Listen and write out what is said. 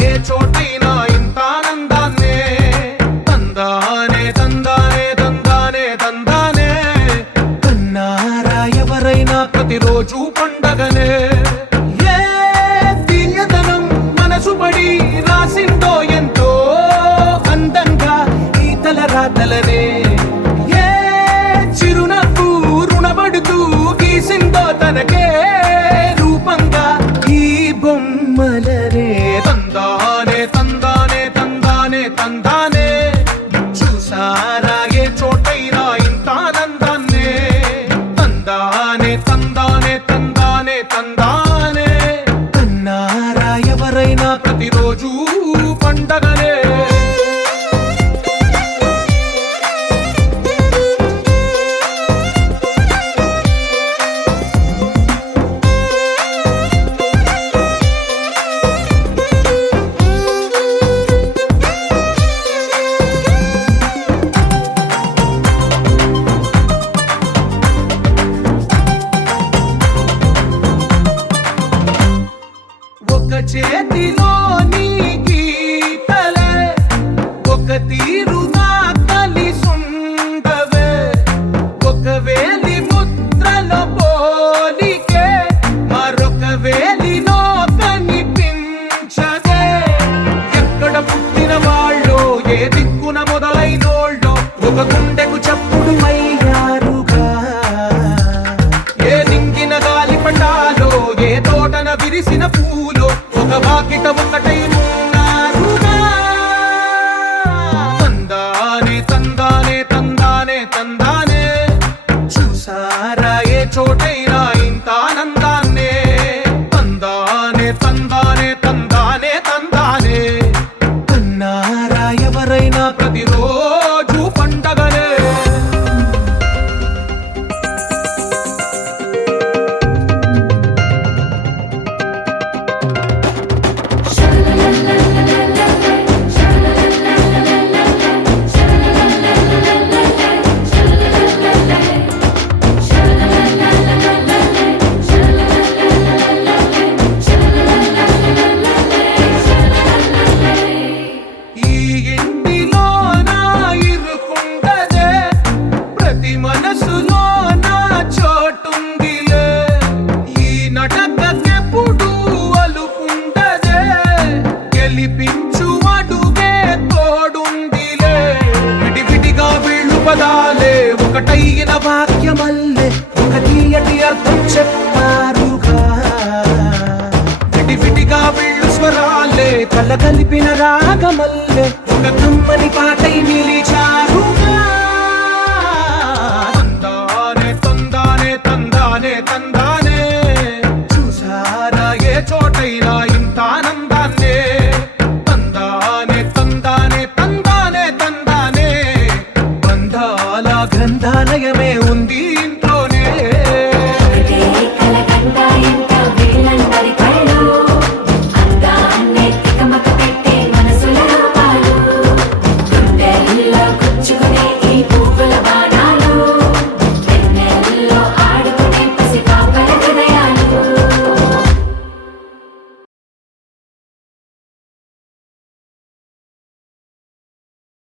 ఏ చోటైనా ఇంత ఆనందాన్నే తందానే తందానే తందానే తందానే కన్నారా ఎవరైనా ప్రతిరోజు పండగనే ఏ తీయదనం మనసు పడి రాసిందో ఎంతో అందంగా ఈ తలరాతలనే ఏ చిరునవ్వు రుణపడుతూ గీసిందో తనకే రూపంగా ఈ బొమ్మలనే తందానే తందానే తందానే తందానే చూసారా ఏ చోటైనా ఇంత ఆనందాన్నే తందానే తందానే తందానే తందానే కన్నారా ఎవరైనా ప్రతిరోజు పండగనే ఒక చేతిలోని గీతలే ఒక తీరుగా కలిసుండవే ఒక వేలి ముద్రలో పోలికే మరొక వేలిలో కనిపించదే ఎక్కడ పుట్టిన వాళ్ళో ఏ దిక్కున మొదలైనోళ్ళో ఒక గుండెకు చప్పుడు అయ్యారుగా ఏ దింగిన గాలి పటాలో ఏ తోటన విరిసిన పూలో ఒక వాకిట ఒకటై ఉన్నారుగా తందానే తందానే తందానే తందానే చూసారా ఏ చోటైనా ఇంత ఆనందాన్నే తందానే తందానే తందానే తందానే కన్నారా ఎవరైనా ప్రతిరోజు పండగనే ఈ ఇంటిలో నా ఇరుకుండదే ప్రతి మనసులో నా చోటుందిలే ఈ నటకెప్పుడు అలుకుండదే గెలిపించు అడుగే తోడుందిలే విడివిడిగా వీళ్ళు పదాలే ఒకటైన వాక్యమల్లే ఒక తీయటి అర్థం చెప్పారుగా విడివిడిగా వీళ్ళు స్వరాలే కలగలిపిన రాగమల్లే ఒక కమ్మని పాటై నిలిచారు